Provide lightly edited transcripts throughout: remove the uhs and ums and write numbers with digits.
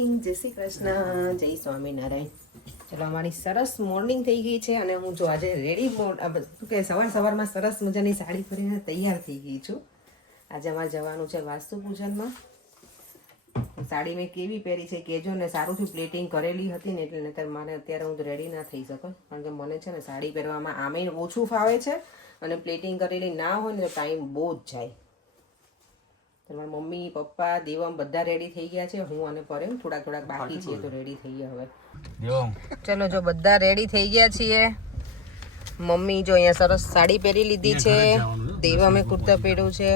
જય શ્રી કૃષ્ણ, જય સ્વામિનારાયણ. ચલો અમારી સરસ મોર્નિંગ થઈ ગઈ છે અને હું જો આજે રેડી કે સવારમાં સરસ મજાની સાડી પહેરીને તૈયાર થઈ ગઈ છું. આજે અમારે જવાનું છે વાસ્તુ પૂજનમાં. સાડી મેં કેવી પહેરી છે કહેજો ને, સારુંથી પ્લેટિંગ કરેલી હતી ને એટલે નહીંતર મારે અત્યારે હું રેડી ના થઈ શકું, કારણ કે મને છે ને સાડી પહેરવામાં આમે ઓછું ફાવે છે અને પ્લેટિંગ કરેલી ના હોય ને તો ટાઈમ બહુ જ જાય. તમારા મમ્મી પપ્પા દેવમ બધા રેડી થઈ ગયા છે, હું અને પરેમ થોડાક બાકી છીએ તો રેડી થઈ ગયા હવે. ચલો જો બધા રેડી થઈ ગયા છીએ. મમ્મી જો અહીંયા સરસ સાડી પહેરી લીધી છે, દેવમે કુર્તા પહેર્યું છે.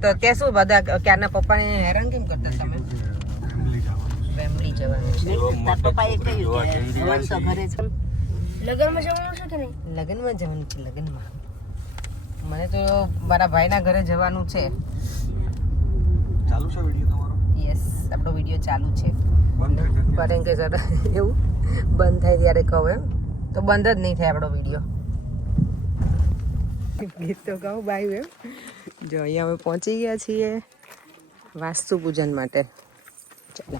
તો ત્યાં શું બધા ક્યારના પપ્પાને હેરાન કેમ કરતા તમે? ફેમિલી જવાનું છે. પપ્પાએ કહ્યું કે ઘરે છે. લગનમાં જવાનું છે કે નહીં? લગ્નમાં જવાનું છે. લગ્નમાં મને તો મારા ભાઈના ઘરે જવાનું છે. ચાલુ છે વિડિયો તમારો? યસ, આપણો વિડિયો ચાલુ છે. પરેમ કે સર એવું બંધ થાય ત્યારે કહો એમ, તો બંધ જ નહીં થાય આપણો વિડિયો. ગીત તો ગાઉં બાયું એમ. જો અહીંયા અમે પહોંચી ગયા છીએ વાસ્તુ પૂજન માટે. ચાલો.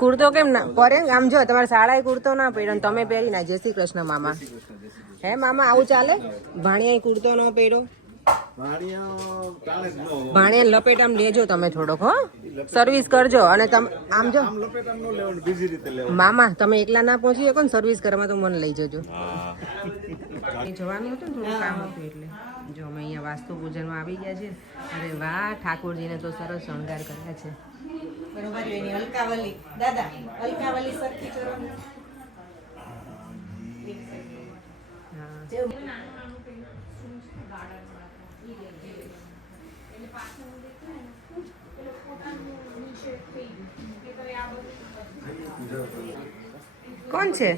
કુર્તો કેમ ના પરેમ? આમ જો તમારે શાળાએ કુર્તો ના પહેર્યો ને તમે પહેરી ના. જય શ્રી કૃષ્ણ મામા. હે મામા આવું ચાલે? ભાણિયા કુર્તો ન પહેર્યો? ભાણિયા લપેટ આમ લેજો તમે થોડોક, હો સર્વિસ કરજો. અને તમે આમ જો મામા તમે એકલા ના પહોંચી શકો ને સર્વિસ કરવા, તો મને લઈ જજો. જવાનું હતું ને થોડું કામ હતું એટલે. જો અમે અહીંયા વાસ્તુ પૂજનમાં આવી ગયા છે. અરે વાહ, ઠાકોરજીને તો સરસ શણગાર કર્યા છે. બરોબર એની હલકાવલી દાદા, હલકાવલી સરખી કરો. કોણ છે?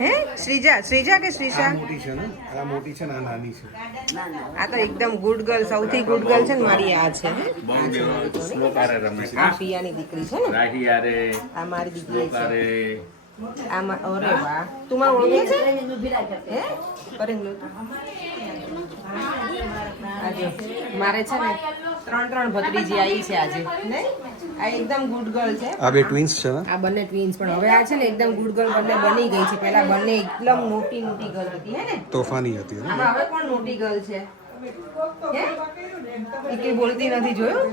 હે શ્રીજા કે શ્રીશા? મોટી છે ને, આ મોટી છે ને, આ નાની છે. આ તો એકદમ ગુડ ગર્લ, સૌથી ગુડ ગર્લ છે ને મારી આ છે. આ પિયાની દીકરી છે ને, આ મારી દીકરી છે. આમાં અરે વાહ, તું મારું ઓળખે છે? હે પરેમ લો તો. આજે મારે છે ને ત્રણ ભત્રીજી આવી છે આજે. નહીં, આ એકદમ ગુડ ગર્લ છે. આ બે ટ્વિન્સ છે ને? આ બંને ટ્વિન્સ, પણ હવે આ છે ને એકદમ ગુડ ગર્લ બંને બની ગઈ છે. પહેલા બંને એકદમ મોટી ગર્લ હતી, હે ને? તોફાની હતી ને? આમાં હવે કોણ મોટી ગર્લ છે? એ કઈ બોલતી નથી, જોયું?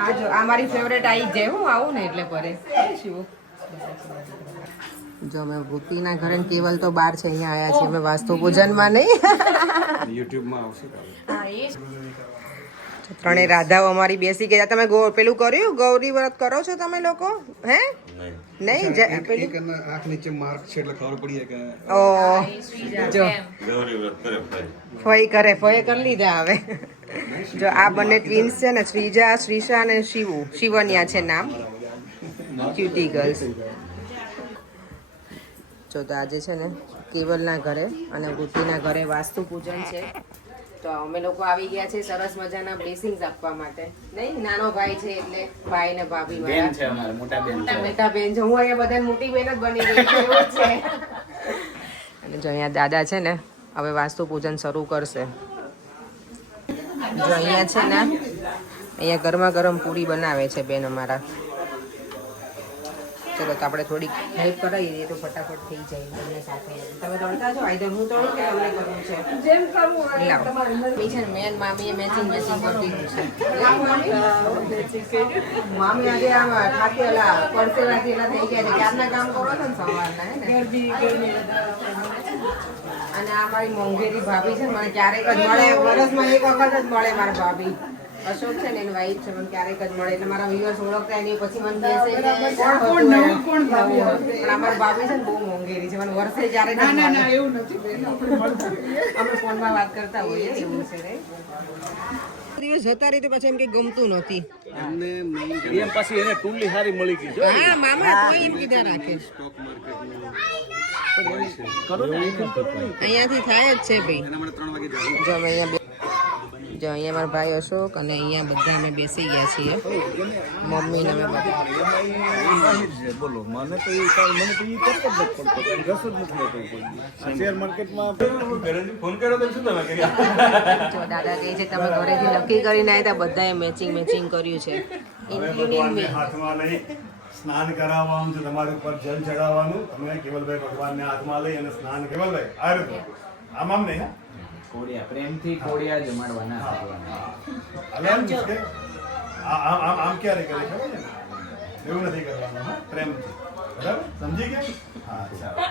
આ જો આ મારી ફેવરેટ આવી જાય. હું આવું ને એટલે પરે શું. જો અમે ભૂતિના ઘરે કેવલ તો બહાર છે, અહીંયા આવ્યા છીએ અમે વાસ્તુ પૂજનમાં. નહીં યુટ્યુબમાં આવશે. હા, એ ત્રણેય રાધાઓ અમારી બેસી ગયા. તમે પેલું કર્યું, ગૌરી વ્રત કરો છો તમે લોકો? હે નહીં, એક આંખ નીચે માર્ક છે એટલે ખબર પડી કે ઓ જો ફઈ કરી લીધા હવે. જો આ બંને ટ્વિન્સ છે ને, શ્રીશા અને શિવન્યા છે નામ. Cutie girls. જો તો આજે છે ને કેવલના ઘરે અને ભૂતિના ઘરે વાસ્તુ પૂજન છે. તો અમે લોકો આવી ગયા છે સરસ મજાના બ્લેસિંગ્સ આપવા માટે. નહીં, નાનો ભાઈ છે એટલે ભાઈ ને ભાભી મારા મોટા બેન છે. હું અહીંયા બધાને મોટી બેન જ બની ગઈ છું, એવું છે. અને જો અહીંયા દાદા છે ને હવે વાસ્તુ પૂજન શરૂ કરશે. જો અહીંયા છે ને, અહીંયા ગરમા ગરમ પૂરી બનાવે છે બેન અમારા. ચલો તો આપણે થોડીક હેલ્પ કરાવી દઈએ તો ફટાફટ થઈ જાય બંને સાથે. તમે તળતા છો? આઈધર હું તળું કે તમને કરવું છે? જેમ કરવું હોય. છે ને મેન મામીએ મેચિંગ કરી દીધું છે. મામી આજે આમ થાકેલા પરસેવાથી એલા થઈ ગયા છે. ક્યારના કામ કરો છો ને સવારના, હે ને? અને આ મારી મોંઘેરી ભાભી છે ને, મને ક્યારેક જ મળે, વર્ષમાં એક વખત જ મળે મારા ભાભી. અશોક છે ને એની વાઈફ છે, મને ક્યારેક જ મળે એટલે મારા વ્યુઅર્સ ઓળખતા એની પછી મને બેસે પણ અમારી ભાભી છે ને બહુ મોંઘેરી છે, મને વર્ષે ક્યારેક એવું નથી. અમે ફોનમાં વાત કરતા હોઈએ, એવું છે. દિવસ જતા રહી તો પછી એમ કે ગમતું નથી. એમ પછી એને ટુલ્લી સારી મળી ગઈ. હા મામા કોઈ એમ કીધા રાખે. અહીંયાથી થાય જ છે ભાઈ. જો અમે અહીંયા જો અહીંયા મારા ભાઈ અશોક અને અહીંયા બધા અમે બેસી ગયા છીએ મમ્મી ને અમે બધા બોલો મને તો એ મને તો એ કરતો જ નથી પડતો રસ જ નથી લેતો કોઈ શેર માર્કેટમાં ફોન કર્યો તો શું તમે કર્યા જો દાદા કહે છે તમે ઘરેથી નક્કી કરીને આવ્યા હતા બધાએ મેચિંગ કર્યું છે ઇન્ક્લુડિંગ મી હાથમાં લઈ સ્નાન કરાવવાનું છે તમારી ઉપર જલ ચડાવવાનું તમે કેવલભાઈ ભગવાનને હાથમાં લઈ અને સ્નાન કેવલભાઈ આ રીતે આમ નહીં હા કોડિયા પ્રેમથી કોડિયા જમાડવાના હવે એમ છે કે આમ ક્યારે કરે ખબર છે ને? એવું નથી કરવાનું હા પ્રેમથી બરાબર સમજી ગયા હા ચાલો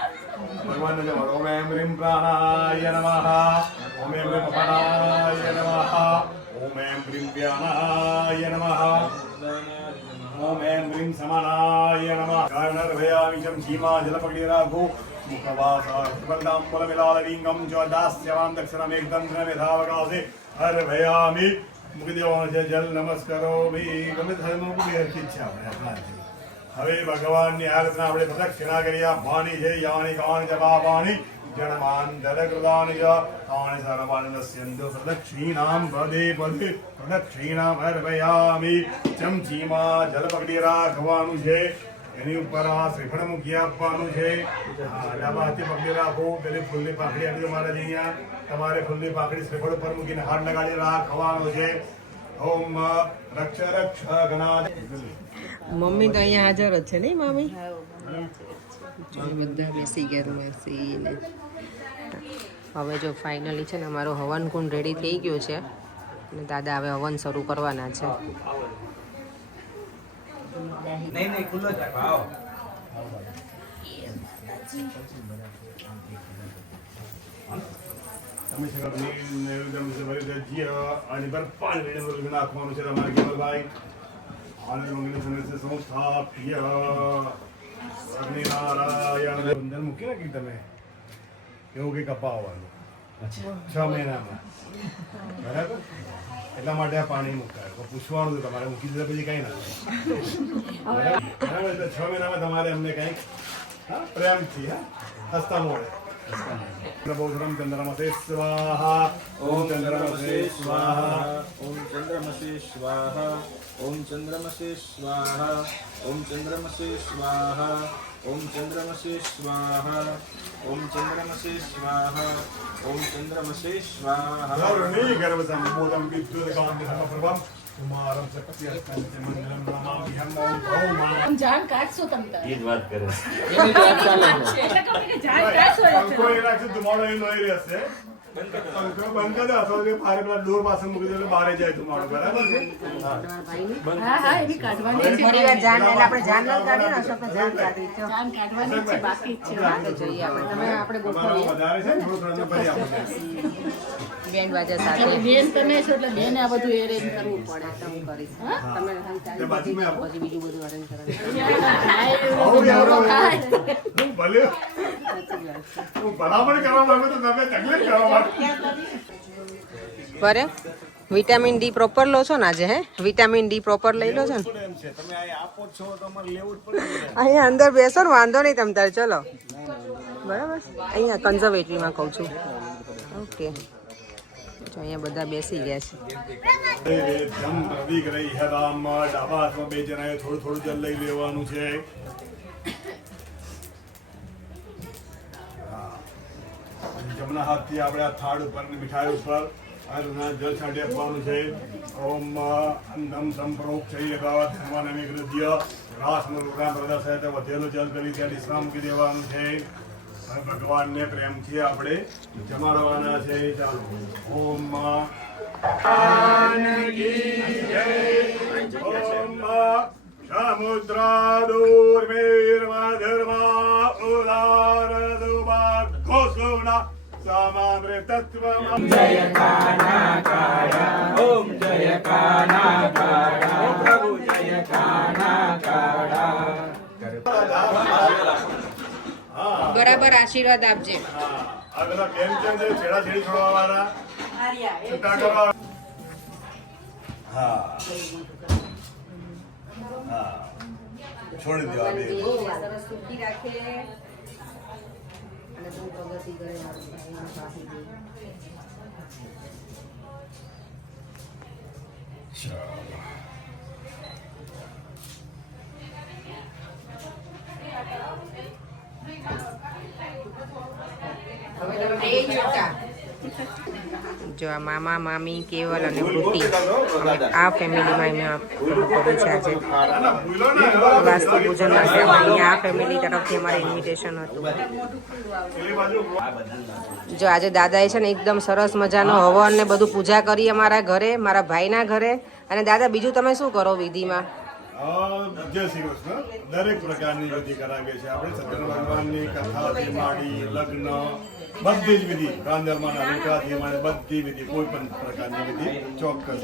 ભગવાનને જમાડો ઓમ એમ રીમ પ્રાણાય નમઃ ઓમ એમ રીમ પ્રાણાય નમઃ ઓમ એમ રીમ પ્રાણાય નમઃ ઓમ એમ રીમ સમાનાય નમઃ ગાયનર ભયામિ ચમ ચીમા જલ પકડી રાખો મુખવાસાંબલમિલાલલિંગમ ચ દાસ્યવાન દક્ષિણમ એકદંત્ર મેધાવકાશે હર ભયામિ મુખદેવાનો છે જલ નમસ્કારોમિ ગમે ધર્મનું બી હરખી ઈચ્છા આપણે હવે ભગવાનની આ રીતના આપણે પ્રદક્ષિણા કરી આપવાની છે યાની કાન જવાબાની જનમાન દરકૃદાની જ કાન સર્વાનંદસ્યંતો પ્રદક્ષિણામ પદે પદે પ્રદક્ષિણામ હર ભયામિ ચમચીમાં જલ પકડી રાખવાનું છે એની ઉપર આ શ્રીફળ મૂકી આપવાનું છે ડાબા હાથે પકડી રાખો પેલી ફૂલની પાકડી આપી મારે અહીંયા તમારે ફૂલની પાકડી શ્રીફળ ઉપર મૂકીને હાથ લગાડી રાખવાનો છે ઓમ રક્ષ રક્ષ ગણાદ મમ્મી તો અહીંયા હાજર જ છે નહીં મામી બધા બેસી ગયા રૂમાસી ને હવે જો ફાઇનલી છે ને અમારો હવન કુંડ રેડી થઈ ગયો છે અને દાદા હવે હવન શરૂ કરવાના છે નહીં નહીં ખુલ્લો જ ભાવ તમે અને પર પાણી નાખવાનું છે તમારે કેવલભાઈ આનંદ મંગલ સંસ્થાપ્ય અગ્નિનારાયણ અંદર મૂકી નાખી તમે એવું કંઈક અપાવવાનું 6 મહિનામાં બરાબર એટલા માટે આ પાણી મુકાય પૂછવાનું તમારે મૂકી દીધા પછી કઈ ના થાય બરાબર એટલે 6 મહિનામાં તમારે અમને કંઈક હા પ્રેમથી હા હસતા મોડે પ્રબોધરમ ચંદ્રમસે સ્વાહા ઓમ ચંદ્રમસે સ્વાહા ઓમ ચંદ્રમસે સ્વાહા ઓમ ચંદ્રમસે સ્વાહા ઓમ ચંદ્રમસે સ્વાહા ઓમ ચંદ્રમસે સ્વાહા ઓમ ચંદ્રમસે સ્વાહા ઓમ ચંદ્રમસે સ્વાહા ધરણી ગર્ભ સંબોધમ વિદ્યુત કાંતિ સમપ્રભમ કુમારમ સત્યસ્કંચ મંગલમ નમામિહમ ઓમ ભૌમ જાન કાઢશો તમે તાર. એ જ વાત કરે એટલે કહું કે જાન કાઢશો પંખો એ રાખશે ધુમાડો એ નહીં રહેશે પંખો બંધ કરી દો અથવા કે બહાર પેલા ડોર પાસે મૂકી દો એટલે બહાર જાય ધુમાડો બરાબર છે હા હા એની કાઢવાની છે. થોડી વાર જાન એટલે આપણે જાન નથી કાઢી ને અશોકને જાન કાઢી તો જાન કાઢવાની જ છે બાકી જ છે. આગળ જોઈએ આપણે તમે આપણે ગોઠવીએ વધારે છે ને થોડું થોડું ફરી આપો બેન્ડ વાજા સાથે એટલે બેન તમે છો એટલે બેન આ બધું એરેન્જ કરવું પડે. તો હું કરીશ હા? તમે તે બાજુમાં આપો. પછી બીજું બધું અરેન્જ કરવાનું ખાય એવું આવું યાર નવરો ખાય. હું ભલે હું ભલામણ કરવા માંગુ તો તમે તકલીફ કરવા માંગો બરે વિટામિન ડી પ્રોપર લો છો ને આજે હે વિટામિન ડી પ્રોપર લઈ લો છો ને એમ છે તમે અહીં આપો છો તો અમારે લેવું જ પડે અહીંયા અંદર બેસો ને વાંધો નહીં તમ તારે ચલો બરાબર અહીંયા કન્ઝર્વેટરીમાં કહું છું ઓકે જો અહીંયા બધા બેસી ગયા છે ધમ પ્રદીક રહી હરામ ડાબા હાથમાં બે જણાએ થોડું થોડું જલ લઈ લેવાનું છે જમણા હાથથી આપણે આ થાળ ઉપર અને મીઠાઈ ઉપર આ રીતના જલ છાંટી આપવાનું છે ઓમ અંધમ સંપ્રોક્ષય ધર્માનમી કૃત્ય રાસનું રૂડામ પ્રદર્શય વધેલું જલ કરી ત્યાં વિશ્રામ મૂકી દેવાનું છે અને ભગવાનને પ્રેમથી આપણે જમાડવાના છે ચાલો ઓમ સમુદ્રાદુર્મિર્મધર્મા ઉદારદુમા ઘોષોના સામામ્રે તત્વમ જય કાના કાળા ઓમ જય કાના કાળા ઓમ પ્રભુ જય કાના કાળા બરાબર આશીર્વાદ આપજે આ બધા બેન કેમ છે છેડા છેડી છોડવા વાળા છૂટા કરવા હા હા છોડી દો આ બે સરસ સુખી રાખે અને તું પ્રગતિ કરે જો આ મામા મામી કેવલ અને વૃત્તિ આ ફેમિલીમાં એમ પડ્યું છે આજે વાસ્તુ પૂજન માટે અહીંયા આ ફેમિલી તરફથી અમારે ઇન્વિટેશન હતું. જો આજે દાદાએ છે ને એકદમ સરસ મજાનો હવન ને બધું પૂજા કરી અમારા ઘરે, મારા ભાઈના ઘરે. અને દાદા બીજું તમે શું કરો વિધિમાં? જય શ્રી કૃષ્ણ. દરેક પ્રકારની વિધિ કરાવીએ છીએ આપણે. સત્યનારાયણ ભગવાનની કથાથી માંડી લગ્ન બધી જ વિધિ, રાંધણમાં રોટલાથી માંડી બધી વિધિ, કોઈ પણ પ્રકારની વિધિ ચોક્કસ.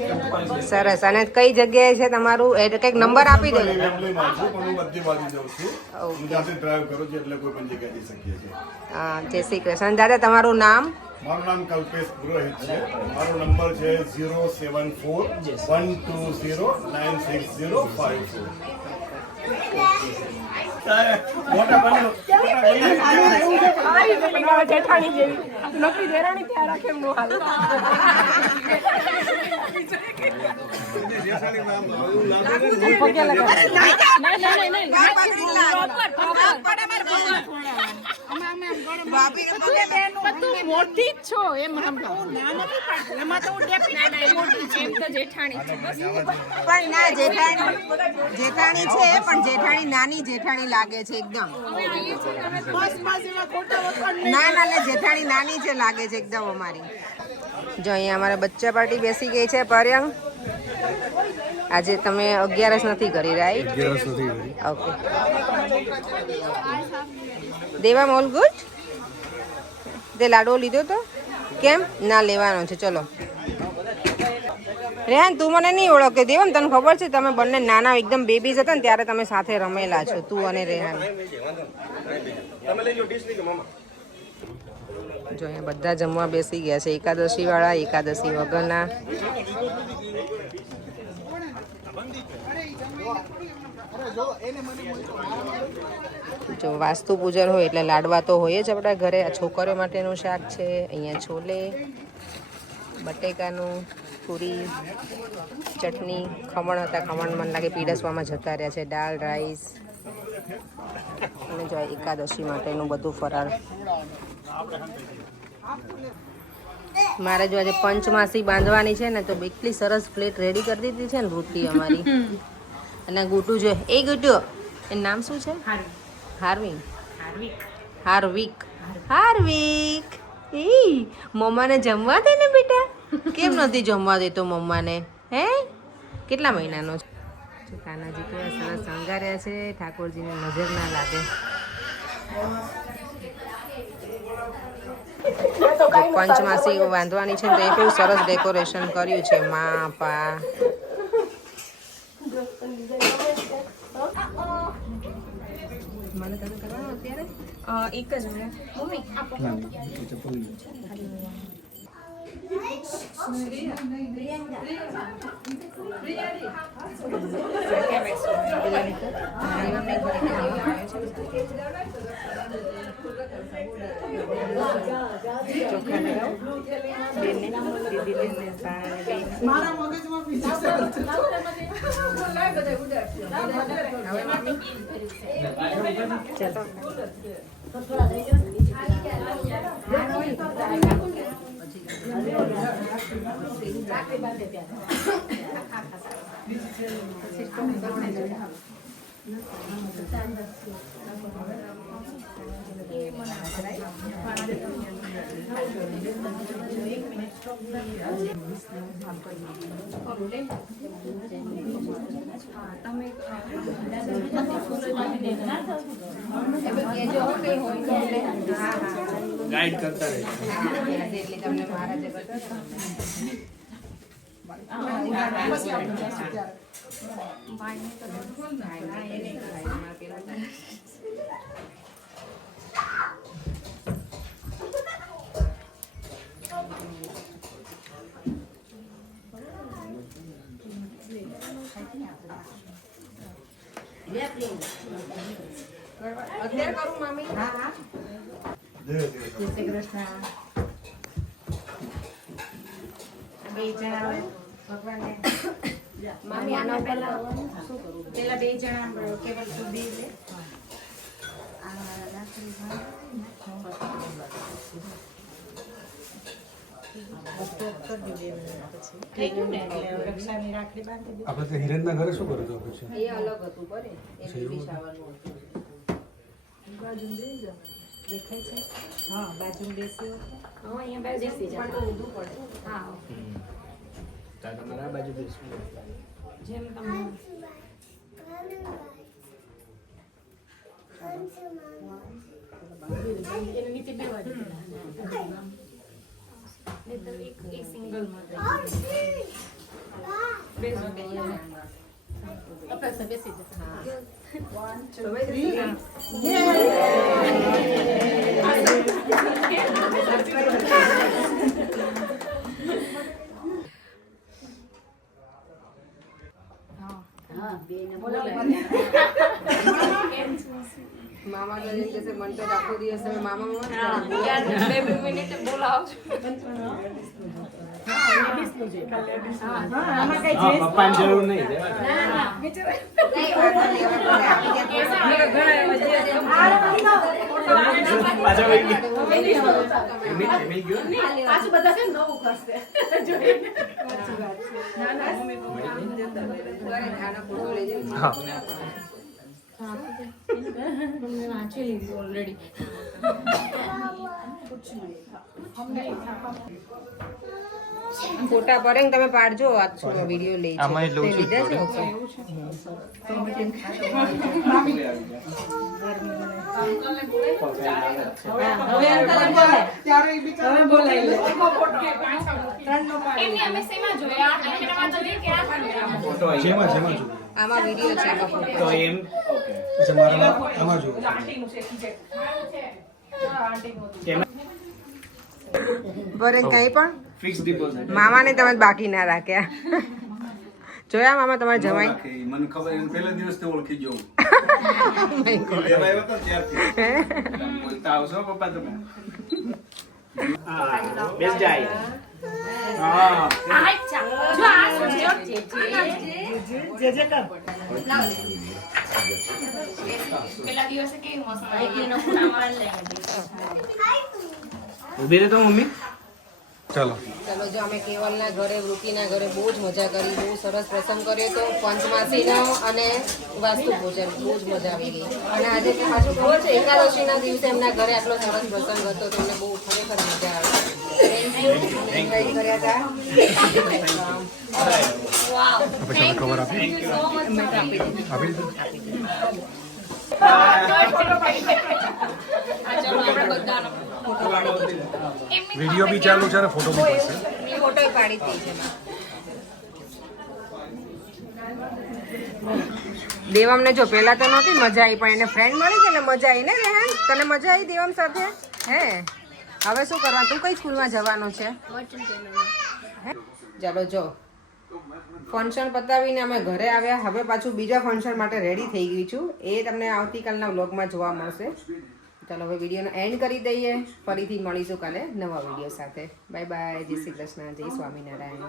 સરસ. અને કઈ જગ્યાએ છે તમારું? કંઈક નંબર આપી દો. ફેમિલીમાં છું પણ હું બધી બાજુ જાઉં છું. હું જાતે ડ્રાઈવ કરું છું એટલે કોઈ પણ જગ્યાએ જઈ શકીએ છીએ. હા, જય શ્રી કૃષ્ણ. દાદા તમારું નામ? મારું નામ કલ્પેશ પુરોહિત છે. મારો નંબર છે 07412096054. જેઠાણી જેવી નોકરી દેરાણી ત્યાં રાખે એમ નો હાલ. મોટી જ છો એમ એમાં તો મોટી છે એમ તો જેઠાણી છે પણ ના, જેઠાણી છે પણ જેઠાણી નાની જેઠાણી લાગે છે એકદમ. ના ના, લે જેઠાણી નાની છે લાગે છે એકદમ અમારી. જો અહીંયા અમારે બચ્ચા પાર્ટી બેસી ગઈ છે. પર્યંગ, આજે તમે 11 નથી કરી, રાઈટ? 11 નથી કરી. ઓકે. દેવામ ઓલ ગુડ? તે લાડવો લીધો તો કેમ ના લેવાનો છે? ચલો રેહાન, તું મને નહીં ઓળખે. દેવમ, તને ખબર છે તમે બંને નાના એકદમ બેબીઝ હતા ને ત્યારે તમે સાથે રમેલા છો, તું અને રેહાન. જો અહીંયા બધા જમવા બેસી ગયા છે. એકાદશી વાળા, એકાદશી વગરના. જો વાસ્તુ પૂજન હોય એટલે લાડવા તો હોય જ આપણા ઘરે. આ છોકરીઓ માટેનું શાક છે. અહીંયા છોલે, બટેકાનું, પૂરી, ચટણી, ખમણ હતા. ખમણ મને લાગે પીરસવામાં જતા રહ્યા છે. દાળ, રાઈસ અને જો એકાદશી માટેનું બધું ફરાળ. મારે જો આજે પંચમાસી બાંધવાની છે ને તો એટલી સરસ પ્લેટ રેડી કરી દીધી છે ને વૃત્તિ અમારી. અને ગુટુ જો, એ ગુટુ એનું નામ શું છે? હાર્વિક. હાર્વિક. એ મમ્માને જમવા દે ને બેટા. કેમ નથી જમવા દેતો મમ્માને? હે, કેટલા મહિનાનો છે? કાનાજી કેવા સરસ શણગાર્યા છે. ઠાકોરજીને નજર ના લાગે. પંચમાસી બાંધવાની છે તો એ કેવું સરસ ડેકોરેશન કર્યું છે. મા પા મને તમે કરવાનું અત્યારે એક જ મિનિટ મમ્મી આપો. ચોખા લગાવો બેને, દીદીને, મારા મગજમાં બીજું હવે મમ્મી ગાઈડ કરતા રહે. એટલે તમને મહારાજે અત્યારે કરું મામી? હા હા. જય શ્રી કૃષ્ણ. બે જણા ભગવાનને મામી આના ઉપર લાવવાનું શું કરું? પેલા 2 જણા કેબલ સુધી લે. થઈ ગયું ને એટલે રક્ષાની રાખડી બાંધી દીધી. આપણે તો હિરેનના ઘરે શું કરો છો પછી એ અલગ હતું બરે એ બેબી શાવરનું હતું. દેખાય છે? હા, બાજુમાં બેસી હતો. હા, અહીંયા બાજુ બેસી જાઓ. પણ તો ઊંધું પડતું. હા, તમારા આ બાજુ બેસવું. જેમ તમે એની નીચે બે બાજુ. નહીં તો એક સિંગલમાં બેસો કે આપણે બેસી જાઓ. મામા તો એમ કહેશે, મને તો આખો દિવસ તમે મામા મામા જ કરો. યાર 2 મિનિટ બોલાવો છો. આમાં કઈ હા, પપ્પાની જરૂર નહીં. પાછા વહી ગઈ. એમી ગયો ને? પાછું બધા છે ને નવું કરશે. ખાના ફોટો લઈ જાય. હા. તમને વાંચી લીધી ઓલરેડી. ફોટા પડે ને તમે પાડજો. આજ છો વિડીયો લઈ છે. આમાં લઉં છું તે લીધા છે? એમને અમે શેમાં જોયા? આ કેમેરામાં જોઈએ કે આ કેમેરામાં? ફોટો આવી જેમાં જેમાં જો આમાં વિડીયો છે, આમાં ફોટો તો છે. એમ ઓકે. પછી મારા આમાં જો બરે કઈ પણ ફિક્સ ડિપોઝિટ. મામાને તમે બાકી ના રાખ્યા. જોયા મામા તમારે જમાઈ? મને ખબર એને પહેલા દિવસથી ઓળખી ગયો હું. My God. લેવા આવ્યો તો ત્યારથી બોલતા આવશો પપ્પા તમે. હા, બેસ જાય. હા. આ ઈચ્છા. જો આ શું છે? પેલા દિવસે કેવી મસ્ત આવી એનો ફોટામાં ઊભી રહે તો મમ્મી. ચાલો ચલો જો અમે કેવલના ઘરે વૃત્તિના ઘરે બહુ જ મજા કરી. બહુ સરસ પ્રસંગ કર્યો તો પંચમાસીનો અને વાસ્તુ ભોજન બહુ જ મજા આવી ગઈ. અને આજે કે પાછું ખબર છે એકાદશીના દિવસે એમના ઘરે આટલો સરસ પ્રસંગ હતો તો અમને બહુ ખરેખર મજા આવી. ઇન્વાઇટ કર્યા હતા. વાવ. પછી ખબર આપી સો મચ આપી દીધું આ ચલો આપણે બધાનો ફોટો પાડી. એમની વિડીયો બી ચાલુ છે અને ફોટો બી પડશે. ફોટો પાડી જ દઈ છે દેવમને જો પેલા તો નહોતી મજા આવી પણ એને ફ્રેન્ડ મળી ગઈ ને મજા આવી ને રેહાન તને મજા આવી દેવમ સાથે હે હવે શું કરવાનું તું કઈ સ્કૂલમાં જવાનું છે હે? ચાલો જો ફંક્શન પતાવીને અમે ઘરે આવ્યા હવે પાછું બીજા ફંક્શન માટે રેડી થઈ ગઈ છું એ તમને આવતીકાલના વ્લોગમાં જોવા મળશે ચાલો હવે વિડીયોનો એન્ડ કરી દઈએ ફરીથી મળીશું કાલે નવા વિડીયો સાથે બાય બાય જય શ્રી કૃષ્ણ જય સ્વામિનારાયણ